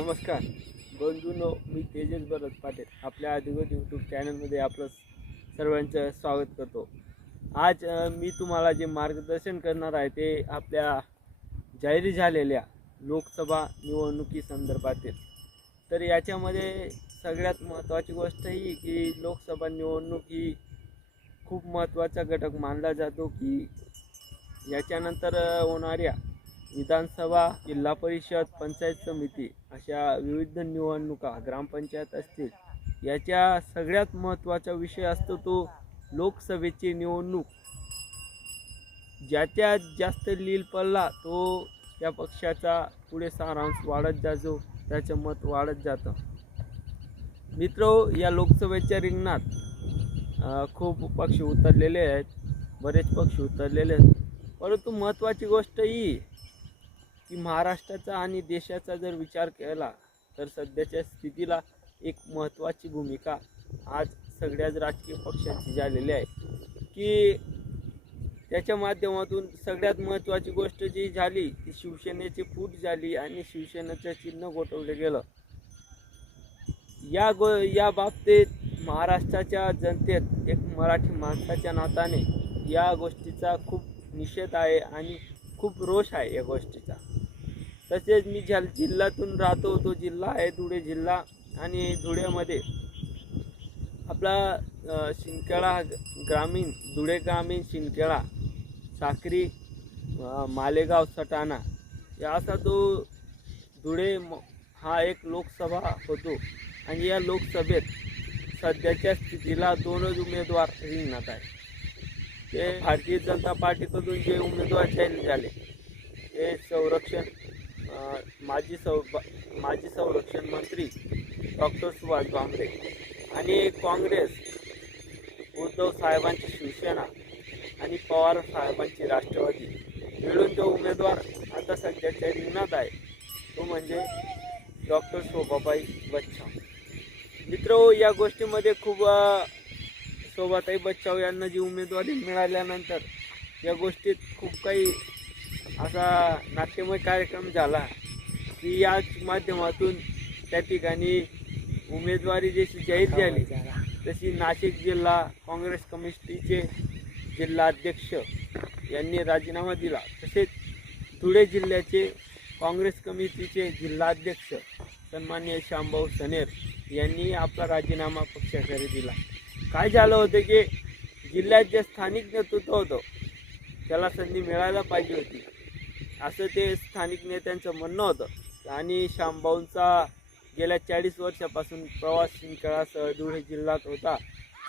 नमस्कार. बंधूनो मी तेजस भरत पाटील आपल्या अधिकृत यूट्यूब चॅनलमध्ये आपलं सर्वांचं स्वागत करतो. आज मी तुम्हाला जे मार्गदर्शन करणार आहे ते आपल्या जाहीर झालेल्या लोकसभा निवडणुकी संदर्भातील. तर याच्यामध्ये सगळ्यात महत्त्वाची गोष्ट ही की लोकसभा निवडणूक ही खूप महत्त्वाचा घटक मानला जातो की याच्यानंतर होणाऱ्या विधानसभा जिल्हा परिषद पंचायत समिती अशा विविध निवडणुका ग्रामपंचायत असतील याच्या सगळ्यात महत्त्वाचा विषय असतो तो लोकसभेची निवडणूक. ज्याच्या जास्त लील पडला तो त्या पक्षाचा पुढे सारांश वाढत जातो त्याचं मत वाढत जातं. मित्र या लोकसभेच्या रिंगणात खूप पक्ष उतरलेले आहेत बरेच पक्ष उतरलेले आहेत. परंतु महत्त्वाची गोष्ट ही की महाराष्ट्राचा आणि देशाचा जर विचार केला तर सध्याच्या स्थितीला एक महत्त्वाची भूमिका आज सगळ्याच राजकीय पक्षांची झालेली आहे. की त्याच्या माध्यमातून सगळ्यात महत्त्वाची गोष्ट जी झाली ती शिवसेनेची फूट झाली आणि शिवसेनेचं चिन्ह गोठवलं गेलं. या गो या बाबतीत महाराष्ट्राच्या जनतेत एक मराठी माणसाच्या नाताने या गोष्टीचा खूप निषेध आहे आणि खूप रोष आहे या गोष्टीचा. तसेच मी ज्या जिल्ह्यातून राहतो तो जिल्हा आहे धुळे जिल्हा आणि धुळ्यामध्ये. आपला अ, शिंदखेडा ग्रामीण धुळे ग्रामीण शिंदखेडा साक्री मालेगाव सटाणा या असा तो धुळे म- हा एक लोकसभा होतो आणि या लोकसभेत सध्याच्या स्थितीला दोनच उमेदवार रिंगणात आहे ते भारतीय जनता पार्टीकडून जे उमेदवार जाहीर झाले ते संरक्षण माजी सौ माजी संरक्षण मंत्री डॉक्टर सुभाष भामरे आणि काँग्रेस उद्धव साहेबांची शिवसेना आणि पवार साहेबांची राष्ट्रवादी. मिळून जो उमेदवार आता सध्याच्या रिंगणात आहे तो म्हणजे डॉक्टर शोभाबाई बच्चाव मित्र या गोष्टीमध्ये खूप शोभाताई बच्चाव यांना जी उमेदवारी मिळाल्यानंतर या गोष्टीत खूप काही असा नाट्यमय कार्यक्रम झाला की याच माध्यमातून त्या ठिकाणी उमेदवारी जशी जाहीर झाली तशी नाशिक जिल्हा काँग्रेस कमिटीचे जिल्हाध्यक्ष यांनी राजीनामा दिला. तसेच धुळे जिल्ह्याचे काँग्रेस कमिटीचे जिल्हाध्यक्ष सन्मान्य श्यामभाऊ सनेर यांनी आपला राजीनामा पक्षाकडे दिला. काय झालं होतं की जिल्ह्यात जे स्थानिक नेतृत्व होतं त्याला संधी मिळायला पाहिजे होती. असं ते स्थानिक नेत्यांचं म्हणणं होतं. आणि श्यामभाऊंचा गेल्या चाळीस वर्षापासून प्रवास शिंदखेडासह धुळे जिल्ह्यात होता.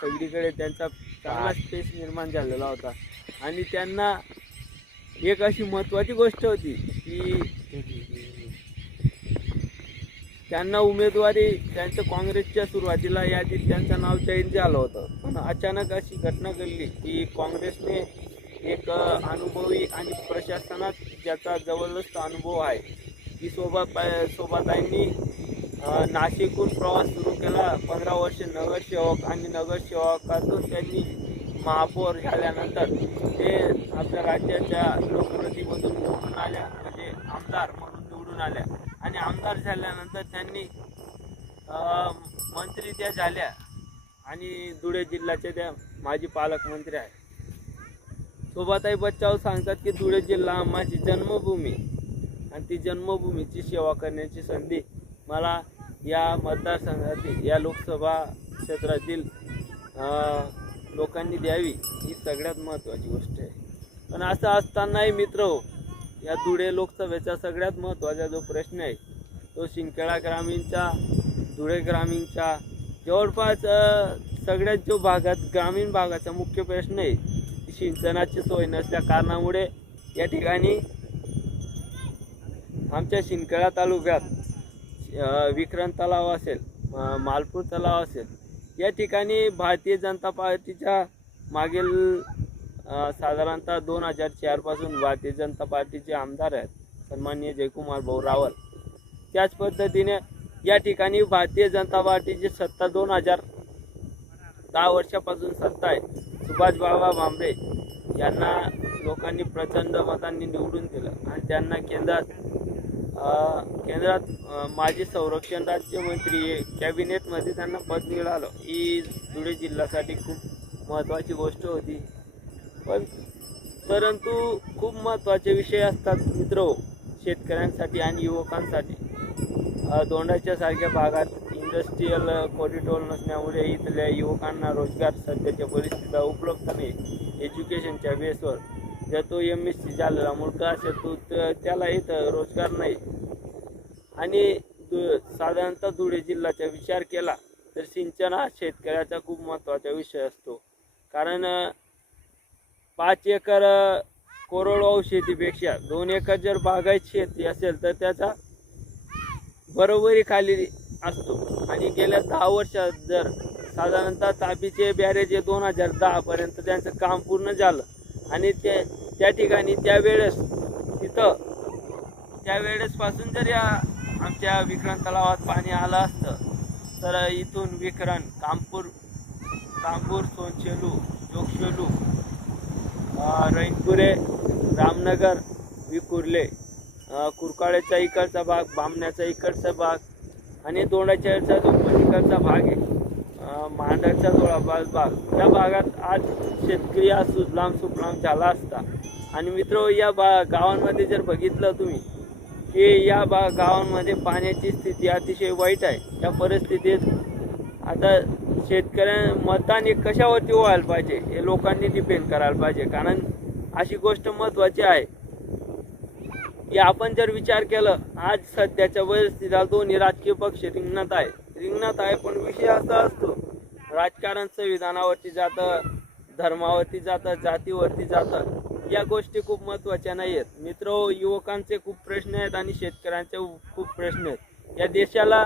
सगळीकडे त्यांचा चांगला स्पेस निर्माण झालेला होता. आणि त्यांना एक अशी महत्त्वाची गोष्ट होती की त्यांना उमेदवारी त्यांचं काँग्रेसच्या सुरुवातीला यादीत त्यांचं नाव चेंज झालं होतं. पण अचानक अशी घटना घडली की काँग्रेसने एक अनुभवी आणि प्रशासनात ज्याचा जबरदस्त अनुभव आहे. की सोबत सोबताईंनी नाशिकहून प्रवास सुरू केला. पंधरा वर्ष नगरसेवक आणि नगरसेवकातून त्यांनी महापौर झाल्यानंतर ते आपल्या राज्याच्या लोकप्रतिमधून निवडून आल्या. म्हणजे आमदार म्हणून निवडून आल्या. आणि आमदार झाल्यानंतर त्यांनी मंत्री त्या झाल्या. आणि धुळे जिल्ह्याच्या त्या माजी पालकमंत्री आहे शोभाताई बच्चाव सांगतात की धुळे जिल्हा माझी जन्मभूमी आणि ती जन्मभूमीची सेवा करण्याची संधी मला या मतदारसंघातील या लोकसभा क्षेत्रातील लोकांनी द्यावी ही सगळ्यात महत्त्वाची गोष्ट आहे. पण असं असतानाही मित्र हो या धुळे लोकसभेचा सगळ्यात महत्त्वाचा जो प्रश्न आहे तो शिंकेळा ग्रामीणचा धुळे ग्रामीणचा जवळपास सगळ्यात जो भागात ग्रामीण भागाचा मुख्य प्रश्न आहे सिंचनाची सोय नसल्या कारणामुळे या ठिकाणी आमच्या शिंदखेडा तालुक्यात विक्रम तलाव असेल मालपूर तलाव असेल या ठिकाणी भारतीय जनता पार्टीच्या मागील साधारणतः दोन हजार चारपासून भारतीय जनता पार्टीचे आमदार आहेत सन्माननीय जयकुमार भाऊ रावल. त्याच पद्धतीने या ठिकाणी भारतीय जनता पार्टीची सत्ता दोन हजार दहा वर्षापासून सत्ता आहे. सुभाष बाबा भामरे यांना लोकांनी प्रचंड मतांनी निवडून दिलं. आणि त्यांना केंद्रात केंद्रात माजी संरक्षण राज्यमंत्री कॅबिनेटमध्ये त्यांना पद मिळालं. ही धुळे जिल्ह्यासाठी खूप महत्त्वाची गोष्ट होती. पण परंतु खूप महत्त्वाचे विषय असतात मित्र हो, शेतकऱ्यांसाठी आणि युवकांसाठी. दोंडाच्या सारख्या भागात इंडस्ट्रीयल कॉरिडोर नसल्यामुळे इथल्या युवकांना रोजगार सध्याच्या परिस्थितीला उपलब्ध नाही. एज्युकेशनच्या बेसवर जर तो एम एस सी झालेला मुलगा असेल तो त्याला इथं रोजगार नाही. आणि दु साधारणतः धुळे जिल्ह्याचा विचार केला तर सिंचन हा शेतकऱ्याचा खूप महत्त्वाचा विषय असतो. कारण पाच एकर कोरडवाहू शेतीपेक्षा दोन एकर जर बागायत शेती असेल तर त्याचा बरोबरी खाली असतो. आणि गेल्या दहा वर्षात जर साधारणतः तापीचे बॅरेज हे दोन हजार दहापर्यंत त्यांचं काम पूर्ण झालं. आणि ते त्या ठिकाणी त्यावेळेस तिथं त्यावेळेसपासून जर या आमच्या विक्रम तलावात पाणी आलं असतं तर इथून विक्रम कामपूर कांबूर सोनशेलू जोगशेलू रैनपुरे रामनगर विकुर्ले कुरकाळ्याचा इकडचा भाग बामण्याचा इकडचा भाग आणि दोंडाच्या जो पलीकडचा भाग आहे अं, मांडरचा भाग या भागात आज शेतकरी आज सुजलाम सुफलाम झाला असता. आणि मित्र या बा गावांमध्ये जर बघितलं तुम्ही की या बा गावांमध्ये पाण्याची स्थिती अतिशय वाईट आहे. या परिस्थितीत आता शेतकऱ्या मतदान हे कशावरती व्हायला पाहिजे हे लोकांनी डिपेंड करायला पाहिजे. कारण अशी गोष्ट महत्त्वाची आहे की आपण जर विचार केलं आज सध्याच्या परिस्थितीला दोन्ही राजकीय पक्ष रिंगणात आहे रिंगणात आहे पण विषय असा असतो राजकारण संविधानावरती जातं धर्मावरती जातं जातीवरती जातं. या गोष्टी खूप महत्त्वाच्या नाही आहेत मित्र युवकांचे खूप प्रश्न आहेत आणि शेतकऱ्यांचे खूप प्रश्न आहेत. या देशाला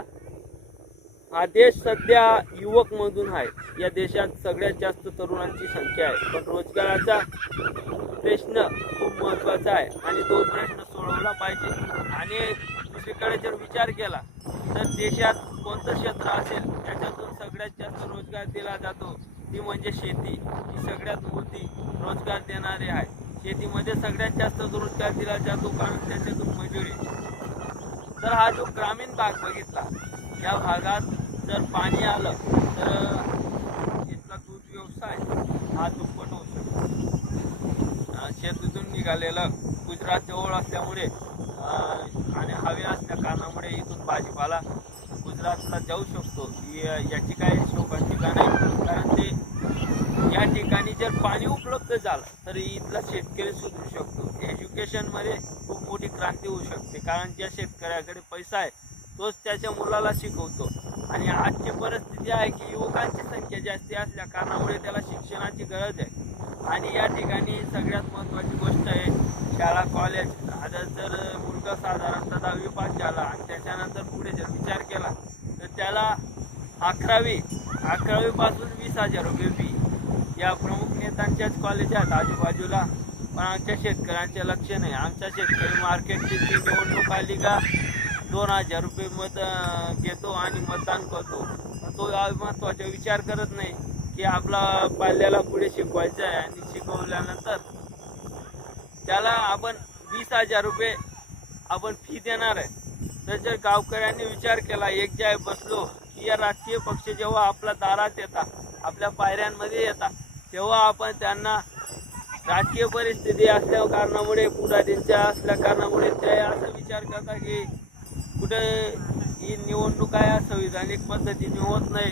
हा देश सध्या युवक मधून आहे. या देशात सगळ्यात जास्त तरुणांची संख्या आहे. पण रोजगाराचा प्रश्न खूप महत्त्वाचा आहे. आणि तो प्रश्न सोडवला पाहिजे. आणि दुसरीकडे जर विचार केला तर देशात कोणतं क्षेत्र असेल त्याच्यातून सगळ्यात जास्त रोजगार दिला जातो ती म्हणजे शेती. ही सगळ्यात मोठी रोजगार देणारी आहे. शेतीमध्ये सगळ्यात जास्त रोजगार दिला जातो कारण त्याच्यातून मजुरी. तर हा जो ग्रामीण भाग बघितला या भागात जर पाणी आलं तर इथला दूध व्यवसाय हा दुप्पट होऊ शकतो. शेतीतून निघालेलं गुजरात जवळ असल्यामुळे आणि हवे असल्या कारणामुळे इथून भाजीपाला गुजरातला जाऊ शकतो. या- याची काही शोभा ठिकाण आहे कारण ते या ठिकाणी जर पाणी उपलब्ध झालं तर इथला शेतकरी सुधरू शकतो. एज्युकेशनमध्ये खूप मोठी क्रांती होऊ शकते. कारण ज्या शेतकऱ्याकडे पैसा आहे तोच त्याच्या मुलाला शिकवतो. आणि आजची परिस्थिती आहे की युवकांची संख्या जास्ती असल्या कारणामुळे त्याला शिक्षणाची गरज आहे. आणि या ठिकाणी सगळ्यात महत्त्वाची गोष्ट आहे शाळा कॉलेज आता जर मुलगा साधारणतः दहावी पास झाला आणि त्याच्यानंतर पुढे जर विचार केला तर त्याला अकरावी अकरावीपासून वीस हजार रुपये फी या प्रमुख नेत्यांच्याच कॉलेज आहेत आजूबाजूला. पण आमच्या शेतकऱ्यांचे लक्ष नाही. आमच्या शेतकरी मार्केटची जी निवडणूक आली का दोन हजार रुपये मत घेतो आणि मतदान करतो. तो हा महत्त्वाचा विचार करत नाही की आपला पाल्याला पुढे शिकवायचं आहे आणि शिकवल्यानंतर त्याला आपण वीस हजार रुपये आपण फी देणार आहे. तर जर गावकऱ्यांनी विचार केला एक ज्या बसलो की या राजकीय पक्ष जेव्हा आपल्या दारात येतात आपल्या पायऱ्यांमध्ये येतात तेव्हा आपण त्यांना राजकीय परिस्थिती असल्या कारणामुळे पुढारींच्या असल्या कारणामुळे ते असं विचार करता की कुठे ही निवडणूक आहे संविधानिक पद्धतीने होत नाही.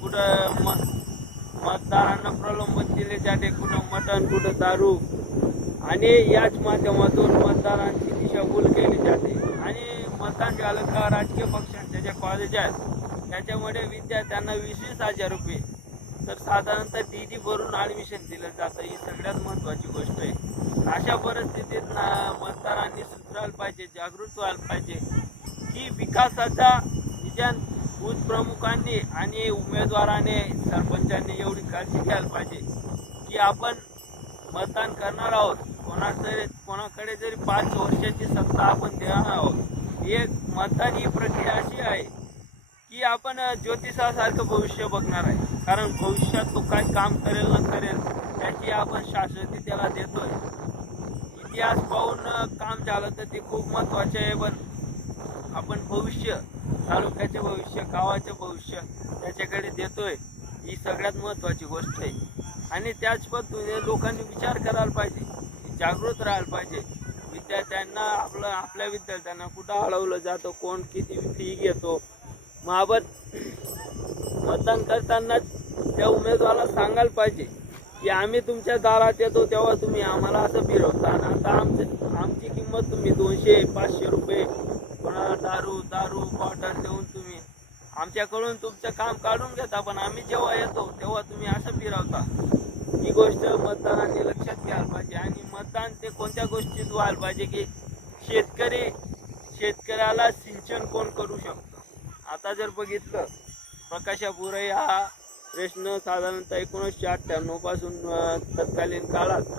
कुठं म मतदारांना प्रलंबन दिले जाते कुठं मटण कुठं दारू. आणि याच माध्यमातून मतदारांची दिशाभूल केली जाते. आणि मतदान झालं का राजकीय पक्षांच्या ज्या कॉलेज आहेत त्याच्यामुळे विद्यार्थ्यांना वीस वीस हजार रुपये. तर साधारणतः डी डी भरून ॲडमिशन दिलं जातं. ही सगळ्यात महत्त्वाची गोष्ट आहे. अशा परिस्थितीत ना मतदारांनी सुधारायला पाहिजे जागृत व्हायला पाहिजे. जी विकासाचा निदान बूथ प्रमुखांनी आणि उमेदवाराने सरपंचांनी एवढी काळजी घ्यायला पाहिजे. की आपण मतदान करणार आहोत. कोणाकडे कोणाकडे जरी पाच वर्षाची सत्ता आपण देणार आहोत. एक मतदान ही प्रक्रिया अशी आहे की आपण ज्योतिषासारखं भविष्य बघणार आहे. कारण भविष्यात तो काय काम करेल न करेल त्याची आपण शाश्वती त्याला देतोय. इतिहास पाहून काम झालं तर ते खूप महत्त्वाचे आहे पण आपण भविष्य तालुक्याचे भविष्य गावाचे भविष्य त्याच्याकडे देतोय ही सगळ्यात महत्त्वाची गोष्ट आहे. आणि त्याच पद्धतीने लोकांनी विचार करायला पाहिजे जागृत राहायला पाहिजे. विद्यार्थ्यांना आपलं आपल्या विद्यार्थ्यांना कुठं अडवलं जातं कोण किती फी घेतो. मग मतदान करताना त्या उमेदवाराला सांगायला पाहिजे की आम्ही तुमच्या दारात येतो तेव्हा तुम्ही आम्हाला असं फिरवता. आता आमचं आमची किंमत तुम्ही दोनशे पाचशे रुपये पुन्हा दारू दारू बॉटल देऊन तुम्ही आमच्याकडून तुमचं काम काढून घेता पण आम्ही जेव्हा येतो तेव्हा तुम्ही असं फिरवता. ही गोष्ट मतदानाने लक्षात घ्यायला पाहिजे आणि मतदान ते कोणत्या गोष्टीत व्हायला पाहिजे की शेतकरी शेतकऱ्याला सिंचन कोण करू शकतो? आता जर बघितलं प्रकाशा हा प्रश्न साधारणतः एकोणीसशे अठ्ठ्याण्णवपासून तत्कालीन काळात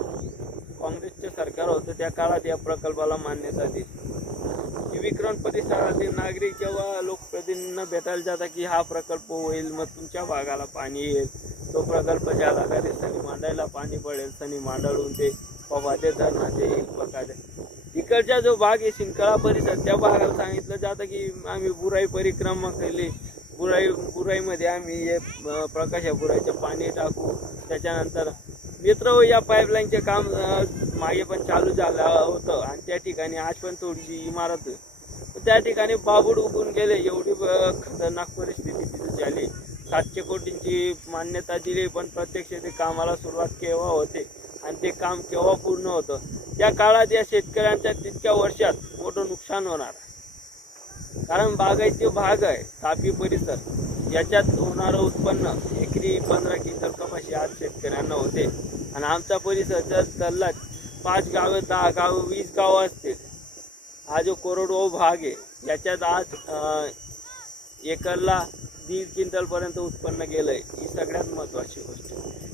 काँग्रेसचं सरकार होतं त्या काळात या प्रकल्पाला मान्यता दिली. विक्रम परिसरातील नागरिक जेव्हा लोकप्रतिनिधींना भेटायला जातात की हा प्रकल्प होईल मग तुमच्या भागाला पाणी येईल. तो प्रकल्प ज्या लागते सनी मांडायला पाणी पडेल सनी मांडाळून ते पवादे धरणाचे येईल पकादे इकडचा जो भाग आहे शिंकाळा परिसर त्या भागाला सांगितलं जातं की आम्ही बुराई परिक्रमा केली. बुराई बुराईमध्ये आम्ही हे प्रकाश बुराईचं पाणी टाकू. त्याच्यानंतर मित्र हो, या पाईपलाईनचे काम मागे पण चालू झालं होतं. आणि त्या ठिकाणी आज पण थोडीशी इमारत त्या ठिकाणी बाबूड उगून गेले. एवढी खतरनाक परिस्थिती तिथे झाली. सातशे कोटींची मान्यता दिली पण प्रत्यक्ष ते कामाला सुरुवात केव्हा होते आणि ते काम केव्हा पूर्ण होतं? त्या काळात या शेतकऱ्यांच्या तितक्या वर्षात मोठं नुकसान होणार. कारण बागायती भाग आहे तापी परिसर. याच्यात होणारं उत्पन्न एकरी पंधरा क्विंटल कमाशी आज शेतकऱ्यांना होते. आणि आमचा परिसर जर चालला पाच गावं दहा गावं वीस गावं असतील हा जो कोरडवाहू भाग आहे याच्यात आज अं, एकरला दीड क्विंटलपर्यंत उत्पन्न गेलंय ही सगळ्यात महत्वाची गोष्ट.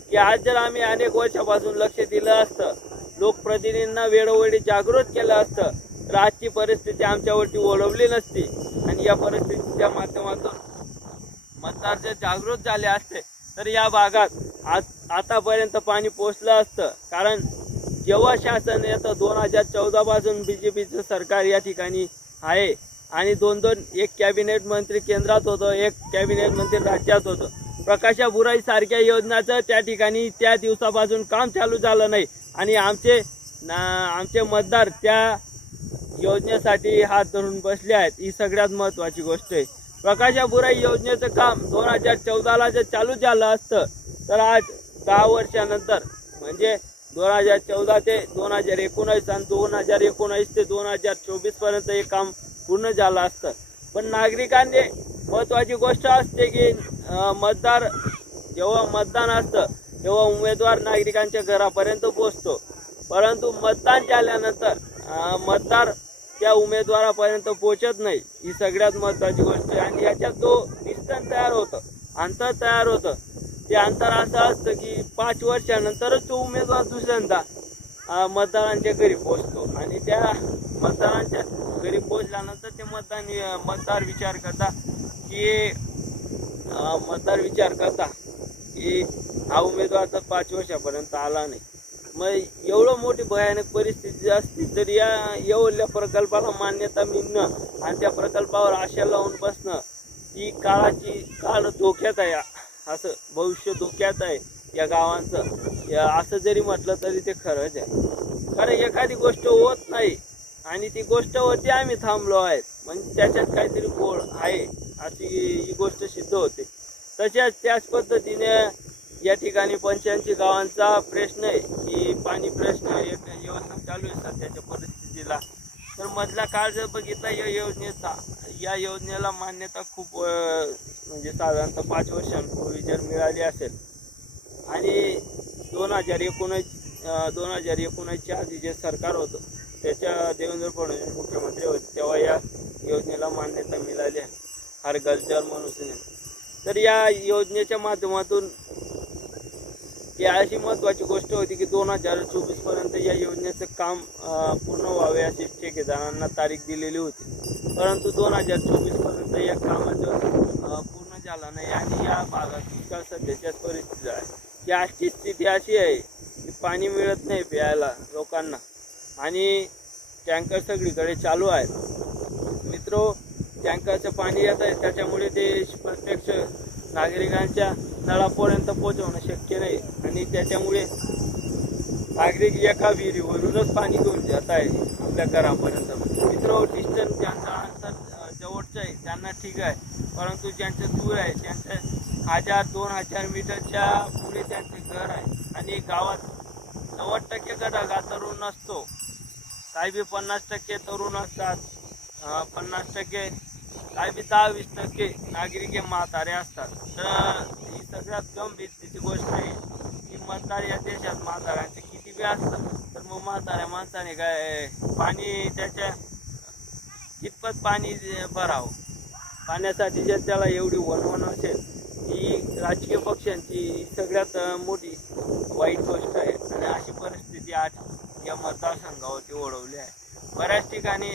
की आज जर आम्ही अनेक वर्षापासून लक्ष दिलं असतं लोकप्रतिनिधींना वेळोवेळी जागृत केलं असतं तर आजची परिस्थिती आमच्यावरती ओढवली नसती. आणि या परिस्थितीच्या माध्यमातून मतदार जर जागृत झाले असते. तर या भागात आज आतापर्यंत पाणी पोचलं असतं. कारण जेव्हा शासन येतं दोन हजार चौदा पासून बी जे पीचं सरकार या ठिकाणी आहे. आणि दोन दोन एक कॅबिनेट मंत्री केंद्रात होतं एक कॅबिनेट मंत्री राज्यात होतं. प्रकाशा बुराई सारख्या योजनाचं त्या ठिकाणी त्या दिवसापासून काम चालू झालं नाही. आणि आमचे ना- आमचे मतदार त्या योजनेसाठी हात धरून बसले आहेत. ही सगळ्यात महत्वाची गोष्ट आहे. प्रकाश बुराई योजनेचं काम दोन हजार चौदाला जर चालू झालं असतं तर आज दहा वर्षानंतर म्हणजे दोन हजार चौदा ते दोन हजार एकोणावीस आणि दोन हजार एकोणावीस ते दोन हजार चोवीसपर्यंत हे काम पूर्ण झालं असतं. पण नागरिकांनी महत्वाची गोष्ट असते की मतदार जेव्हा मतदान असतं तेव्हा उमेदवार नागरिकांच्या घरापर्यंत पोहोचतो. परंतु मतदान झाल्यानंतर मतदार त्या उमेदवारापर्यंत पोहोचत नाही. ही सगळ्यात महत्वाची गोष्ट आहे. आणि याच्यात जो डिस्टन्स तयार होतं. अंतर तयार होतं. ते अंतर असं असतं की पाच वर्षानंतरच तो उमेदवार दुसऱ्यांदा मतदारांच्या घरी पोचतो आणि त्या मतदारांच्या घरी पोचल्यानंतर ते मतदान मतदार विचार करता की मतदार विचार करता की हा उमेदवार तर पाच वर्षापर्यंत आला नाही. मग एवढं मोठी भयानक परिस्थिती असती तर या एवढ्या प्रकल्पाला मान्यता मिळणं आणि त्या प्रकल्पावर आशा लावून बसणं ही काळाची काळ धोक्यात आहे. असं भविष्य धोक्यात आहे या गावांचं. या असं जरी म्हटलं तरी ते खरंच आहे. कारण एखादी गोष्ट होत नाही आणि ती गोष्ट होती आम्ही थांबलो आहेत. म्हणजे त्याच्यात काहीतरी गोड आहे अशी ही गोष्ट सिद्ध होते. तशाच त्याच पद्धतीने या ठिकाणी पंच्याऐंशी गावांचा प्रश्न आहे की पाणी प्रश्न एक योजना चालू आहे सध्याच्या परिस्थितीला. तर मधला काळ जर बघितला या योजनेचा या योजनेला मान्यता खूप म्हणजे साधारणतः पाच वर्षांपूर्वी जर मिळाली असेल. आणि दोन हजार एकोणीस दोन हजार एकोणीसच्या आधी जे सरकार होतं त्याच्या देवेंद्र फडणवीस मुख्यमंत्री होते तेव्हा या योजनेला मान्यता मिळाली आहे. हर घर जल तर या योजनेच्या माध्यमातून ही अशी महत्वाची गोष्ट होती की दोन हजार चोवीसपर्यंत या योजनेचं काम पूर्ण व्हावे अशी ठेकेदारांना तारीख दिलेली होती. परंतु दोन हजार चोवीसपर्यंत या कामाचं पूर्ण झालं नाही आणि या भागात दुष्काळ सध्याच्याच परिस्थिती आहे. की आजची स्थिती अशी आहे की पाणी मिळत नाही प्यायला लोकांना आणि टँकर सगळीकडे चालू आहेत. मित्रो टँकरचं पाणी येत आहे त्याच्यामुळे ते प्रत्यक्ष नागरिकांच्या नळापर्यंत पोहोचवणं शक्य नाही आणि त्याच्यामुळे नागरिक एका विहिरीवरूनच पाणी घेऊन जात आहे आपल्या घरापर्यंत. मित्र डिस्टन्स ज्यांचा अंतर जवळचं आहे त्यांना ठीक आहे. परंतु ज्यांचं दूर आहे त्यांचे हजार दोन हजार मीटरच्या पुढे त्यांचे घर आहे. आणि गावात नव्वद टक्के गटागा तरुण नसतो. काही बी पन्नास टक्के तरुण असतात. पन्नास टक्के काही बी दहा वीस टक्के नागरिक हे म्हातारे असतात. तर ही सगळ्यात गंभीरतेची गोष्ट आहे की मतदार या देशात म्हाताऱ्यांचे किती बी असतात तर मग म्हाताऱ्या माणसाने काय पाणी त्याच्या कितपत पाणी भरावं? पाण्यासाठी जर त्याला एवढी वणवण असेल ही राजकीय पक्षांची सगळ्यात मोठी वाईट गोष्ट आहे. आणि अशी परिस्थिती आज या मतदारसंघावरती ओढवली आहे. बऱ्याच ठिकाणी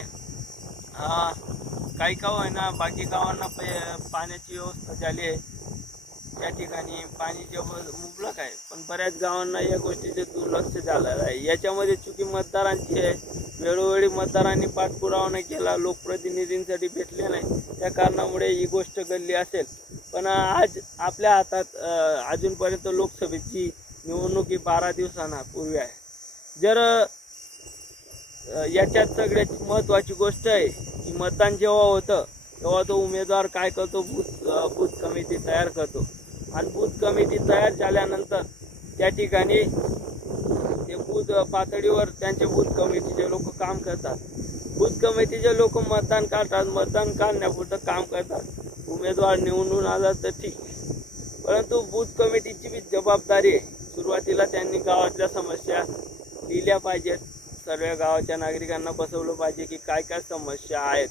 काही गाव आहे ना बाकी गावांना प- पाण्याची व्यवस्था झाली आहे. त्या ठिकाणी पाणी जेवढं मुबलक आहे पण बऱ्याच गावांना या गोष्टीचे दुर्लक्ष झालेलं आहे. याच्यामध्ये चुकी मतदारांची आहे. वेळोवेळी मतदारांनी पाठपुरावा नाही केला लोकप्रतिनिधींसाठी भेटले नाही. त्या कारणामुळे ही गोष्ट घडली असेल. पण आज आपल्या हातात अजूनपर्यंत लोकसभेची निवडणूक ही बारा दिवसांना पूर्वी आहे. जर याच्यात सगळ्यात महत्त्वाची गोष्ट आहे की मतदान जेव्हा होतं तेव्हा तो उमेदवार काय करतो? बूथ बूथ कमिटी तयार करतो. आणि बूथ कमिटी तयार झाल्यानंतर त्या ठिकाणी ते बूथ पातळीवर त्यांचे बूथ कमिटीचे लोक काम करतात. बूथ कमिटीचे लोक मतदान काढतात मतदान काढण्यापुरतं काम करतात. उमेदवार निवडून आला तर ठीक. परंतु बूथ कमिटीची बी जबाबदारी आहे. सुरुवातीला त्यांनी गावातल्या समस्या लिहिल्या पाहिजेत. सर्व गावाच्या नागरिकांना बसवलं पाहिजे की काय काय समस्या आहेत.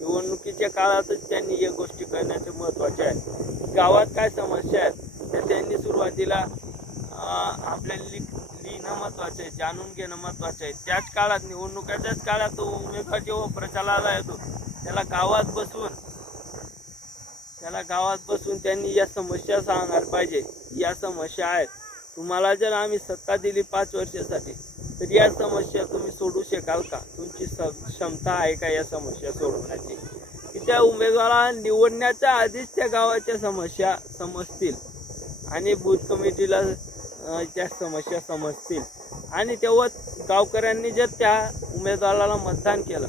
निवडणुकीच्या काळातच त्यांनी या गोष्टी करण्याचे महत्त्वाचे आहे. गावात काय समस्या आहेत त्या त्यांनी सुरुवातीला आपल्या आपल्याला लिख लिहिणं महत्त्वाचं आहे जाणून घेणं महत्त्वाचं आहे. त्याच काळात निवडणुकाच्याच काळात तो उमेदवार जेव्हा प्रचाराला येतो त्याला गावात बसवून त्याला गावात बसून त्यांनी या समस्या सांगायला पाहिजे. या समस्या आहेत. तुम्हाला जर आम्ही सत्ता दिली पाच वर्षासाठी तर या समस्या तुम्ही सोडू शकाल का? तुमची क्षमता आहे का या समस्या सोडवण्याची? की त्या उमेदवाराला निवडण्याच्या आधीच त्या गावाच्या समस्या समजतील. आणि बूथ कमिटीला त्या समस्या समजतील. आणि तेव्हा गावकऱ्यांनी जर त्या उमेदवाराला मतदान केलं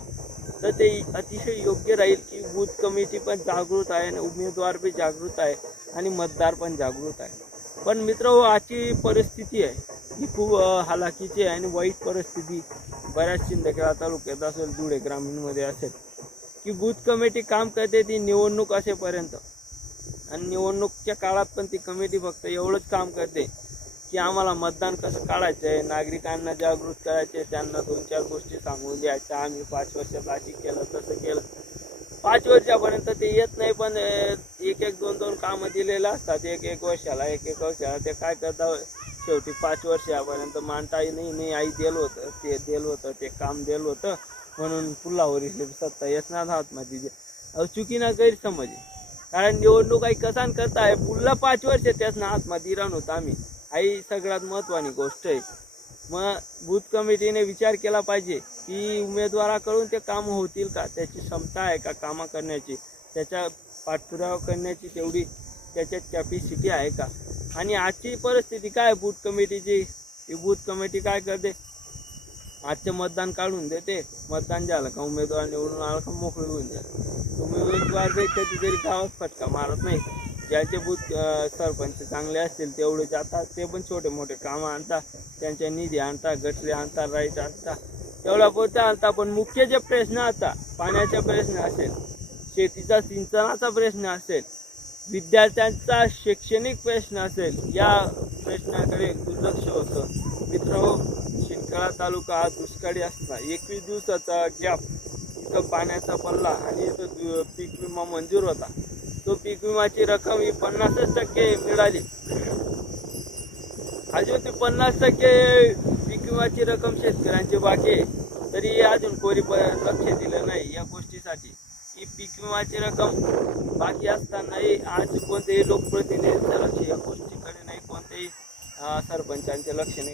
तर ते अतिशय योग्य राहील की बूथ कमिटी पण जागृत आहे आणि उमेदवार बी जागृत आहे आणि मतदार पण जागृत आहे. पण मित्र हो, आजची परिस्थिती आहे. ही खूप हालाकीची आहे आणि वाईट परिस्थिती बऱ्याच शिंदखेडा तालुक्यात असेल धुळे ग्रामीणमध्ये असेल की बूथ कमिटी काम करते ती निवडणूक असेपर्यंत. आणि निवडणूकच्या काळात पण ती कमिटी फक्त एवढंच काम करते की आम्हाला मतदान कसं काढायचं आहे नागरिकांना जागृत करायचे त्यांना दोन चार गोष्टी सांगून द्यायच्या. आम्ही पाच वर्षात अशी केलं तसं केलं. पाच वर्षापर्यंत ते येत नाही पण एक एक दोन दोन कामं दिलेलं असतात. एक एक वर्षाला एक एक वर्षाला. ते काय करतात शेवटी पाच वर्षापर्यंत मांडता नाही नाही आई दिलं होतं. ते दिलं होतं ते काम दिलं होतं. म्हणून पुलावरील सत्ता येणार आतमध्ये अहो चुकीना गैरसमज कारण निवडणूक आई कसान करताय पुढला पाच वर्ष त्याच ना आतमध्ये राहून आम्ही. आई सगळ्यात महत्वाची गोष्ट आहे. मग बूथ कमिटीने विचार केला पाहिजे की उमेदवाराकडून ते कामं होतील का? त्याची क्षमता आहे का कामं करण्याची? त्याच्या पाठपुरावा करण्याची तेवढी त्याच्यात कॅपॅसिटी आहे का? आणि आजची परिस्थिती काय आहे बूथ कमिटीची? ही बूथ कमिटी काय करते? आजचं मतदान काढून देते. मतदान झालं का उमेदवार निवडून आला का मोकळं होऊन जातं. उमेदवार बी कधीतरी गावात फटका मारत नाही. ज्याचे बूथ सरपंच चांगले असतील तेवढे जातात. ते पण छोटे मोठे कामं आणतात. त्यांच्या निधी आणतात गटरी आणतात राईट आणतात. तेवढा पुरतं आणतात पण मुख्य जे प्रश्न आता पाण्याचा प्रश्न असेल शेतीचा सिंचनाचा प्रश्न असेल विद्यार्थ्यांचा शैक्षणिक प्रश्न असेल या प्रश्नाकडे दुर्लक्ष होतं. मित्र हो, शिंदखेडा तालुका हा दुष्काळी असता एकवीस दिवसाचा गॅप इथं पाण्याचा पडला आणि इथं पीक विमा मंजूर होता. तो पीक विमाची रक्कम ही पन्नासच टक्के मिळाली. अजून ती पन्नास टक्के पीक विमाची रक्कम शेतकऱ्यांची बाकी आहे. तरी अजून कोणी प- लक्ष दिलं नाही या गोष्टीसाठी. ही पीक विमाची रक्कम बाकी असतानाही आज कोणतेही लोकप्रतिनिधींचं लक्ष या गोष्टीकडे नाही कोणतेही सरपंचांचे लक्ष नाही.